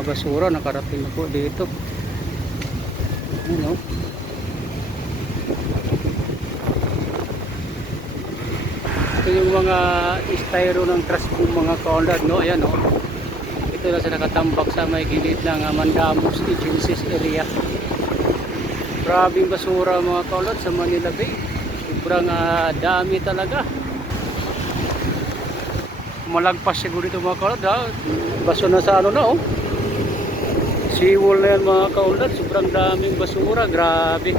mga basura nakarating na po dito. Ano? Ito yung mga styro ng trash ng mga kaunlad, no? Ayan, no? Ito na sa nakatambak sa may gilid ng Mandamos Agencies area. Grabing basura mga kaunlad sa Manila Bay. Sobrang dami talaga. Malagpas siguro ito mga kaunlad, ha? Baso na sa ano na, oh. Seawall na yan mga kaunlad. Sobrang daming basura. Grabe.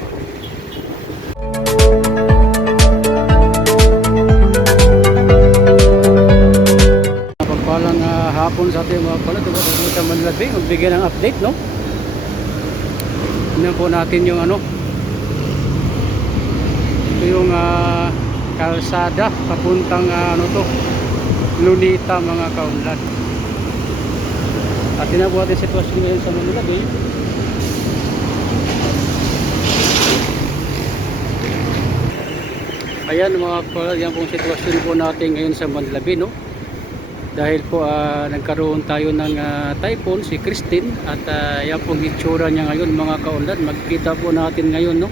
Pagpalang hapon sa ating mga kaunlad. Dito sa Manila Bay. Magbigay ng update, no? Tingnan po natin yung ano. Ito yung kalsada. Papuntang ano to. Lunita mga kaunlad. At tingnan po natin sitwasyon ngayon sa Manila Bay. Ayan mga kaunlad, yan pong sitwasyon po natin ngayon sa Manila Bay, no? Dahil po nagkaroon tayo ng typhoon, si Christine. At yan pong itsura niya ngayon mga kaunlad. Magkita po natin ngayon, no?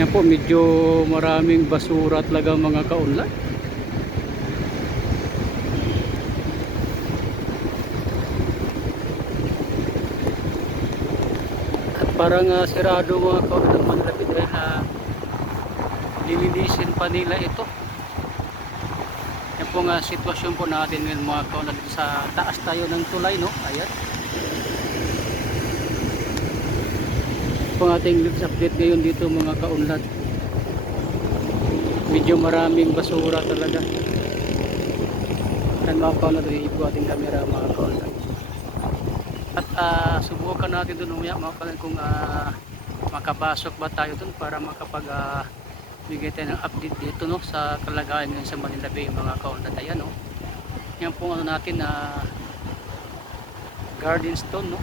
Yan po, medyo maraming basura talaga mga kaunlad. At parang sirado mga kaunlad ng Manila Bay dahil lilinisin pa nila ito. Yan po nga sitwasyon po natin ngayon mga kaunlad. Sa taas tayo ng tulay, no? Ayan. Ito ang ating news update ngayon dito mga kaunlad. Medyo maraming basura talaga. Yan mga kaunlad, iipo ating camera mga kaunlad. At subukan natin doon umaya mga kaunlad kung makapasok ba tayo doon para makapag bigay tayo ng update dito, no, sa kalagayan ngayon sa Manila Bay mga kaunlad. Ayan, no. Yan po ano natin Garden Stone, no.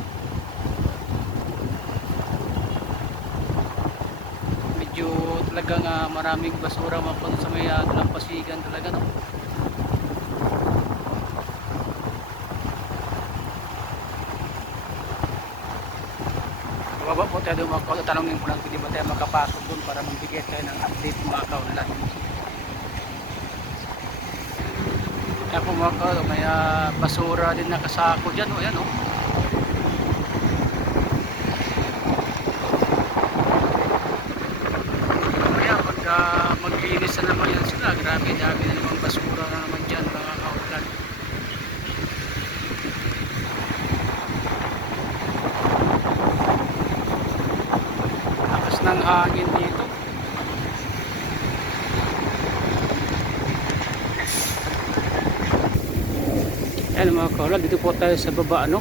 Medyo talagang maraming basura mga sa may dalampasigan talaga, no. Bababa po tayo mga kaunlad. Tanongin po lang pwede ba tayo makapasok doon para magbigay tayo ng update mga kaunlad. Kaya po mga kaunlad, may basura din nakasako dyan, no. Ayan, no. Maglinis na naman yan sila. Grabe, dami na naman basura na naman dyan mga kaunlad. Lakas ng hangin dito. Ayan mga kaunlad, dito po tayo sa baba, ano.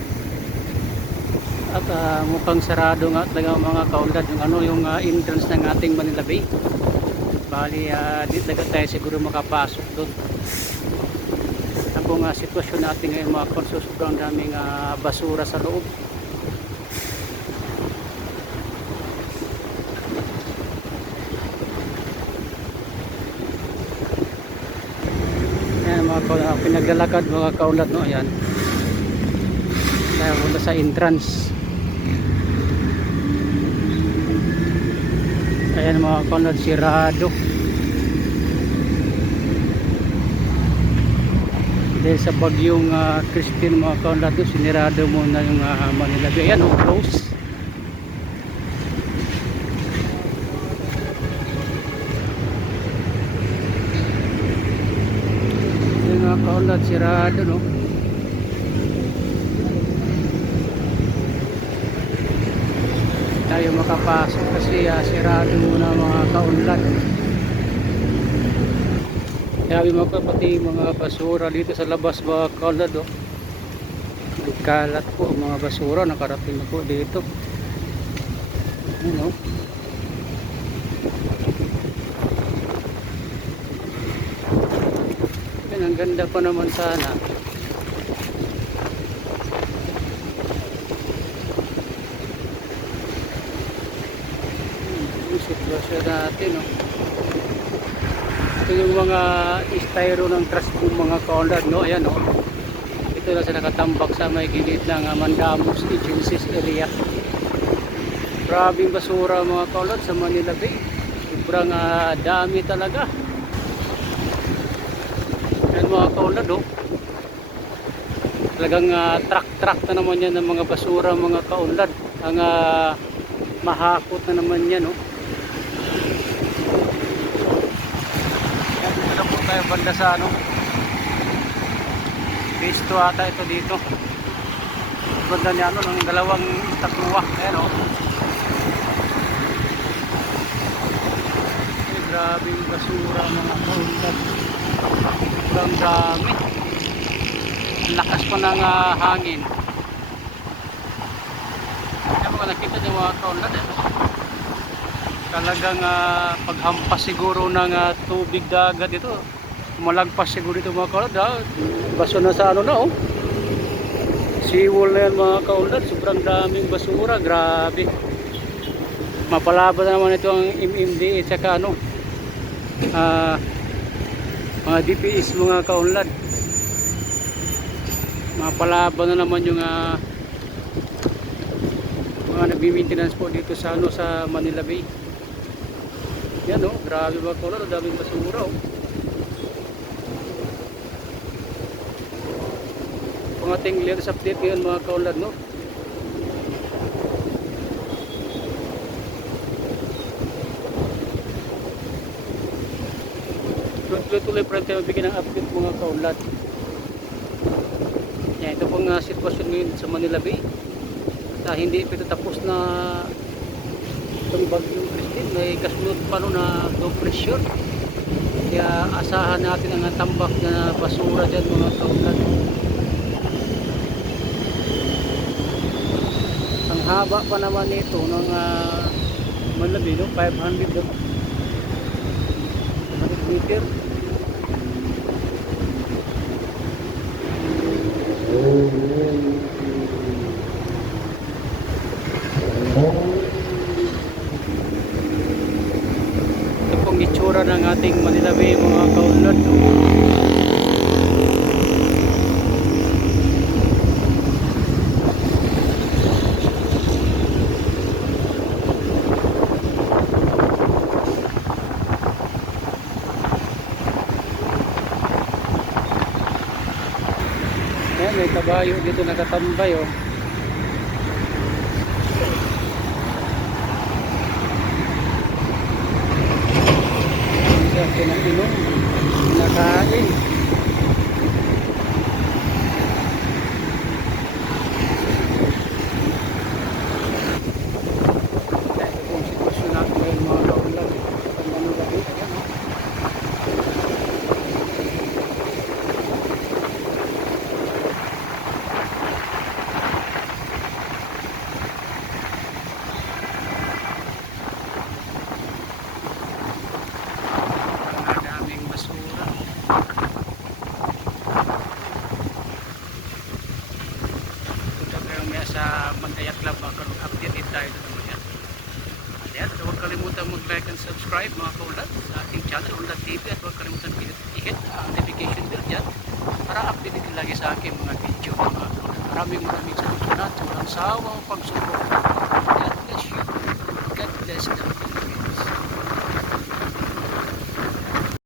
At mukhang sarado nga talaga mga kaunlad yung ano, yung entrance ng ating Manila Bay. Bali dito talaga tayo siguro makapasok doon. Ang pong sitwasyon natin ngayon mga kaunlad, sobrang daming basura sa loob. Ayan mga kaunlad, pinaglalakad mga kaunlad, no. Ayan, tayo punta sa entrance. Ayan mga kaunlad, sirado dahil sa bagyong Christine mga kaunlad. Sinirado muna yung Manila Bay. Ayan, close. Ayan mga kaunlad, sirado, no. Tayo makapasok kasi sirado muna mga kaunlad. Sabi mo pa pati mga basura dito sa labas mga kaunlad, oh. Nagkalat po mga basura, nakarating na po dito. Ano? Yan, ang ganda pa naman sana. Yung sitwasyon natin, oh. Ito yung mga styro ng trash ng mga kaunlad, no? Ayan, no? Ito na sa nakatambak sa may gilid ng Mandamus Agencies area. Grabing basura mga kaunlad sa Manila Bay. Sobrang dami talaga. Ayan mga kaunlad, oh. Talagang truck na naman yan ng mga basura mga kaunlad. Ang mahakot na naman yan, oh. Yan, dito na po tayo banda sa ano. Phase 2 ata ito dito. Banda niya ano, ng dalawang estatwa. Ayan, oh. Grabing basura mga kaunlad. Sobrang dami. Lakas pa ng hangin. Kaya mga nakita niyo mga kaunlad, talagang paghampas siguro ng tubig dagat ito, malagpas siguro ito mga kaunlad. Baso na sa ano na, oh. Seawall na yan mga kaunlad. Sobrang daming basura, grabe. Mapalaban na naman ito ang MMDA at saka ano, mga DPS mga kaunlad. Mapalaban na naman yung mga nagbi-maintenance po dito sa ano, sa Manila Bay. Yan, oh, grabe mga kaunlad, daming basura, oh. Ang ating latest update ngayon mga kaunlad, no? Tuloy-tuloy pa rin tayo bigyan ng update mga kaunlad. Yan, ito pong sitwasyon ngayon sa Manila Bay. At hindi pa ito tapos na itong bagyong Christine. May kasunod pa no na low pressure. Kaya asahan natin ang tambak na basura dyan mga kaunlad. Ang haba pa naman nito ng Manila Bay, no? 500 meter. Ito pong itsura ng ating Manila Bay mga kaunlad. Ayan, may kabayo dito nakatambay, oh. Siya pinainom, pinakain. Kaya ito pong sitwasyon natin ngayon mga kaunlad sa Manila Bay. Ayan, oh. Daming basura. Punta kayo may sa Mandaya Club magkaroon update din tayo naman yan. Ayan, huwag kalimutan mag-like and subscribe mga kaunlad sa ating channel Unlad TV at huwag kalimutan i-hit ang notification bell dyan para update din lagi sa aking mga video mga kaunlad. Maraming salamat sa walang sawang pagsubok.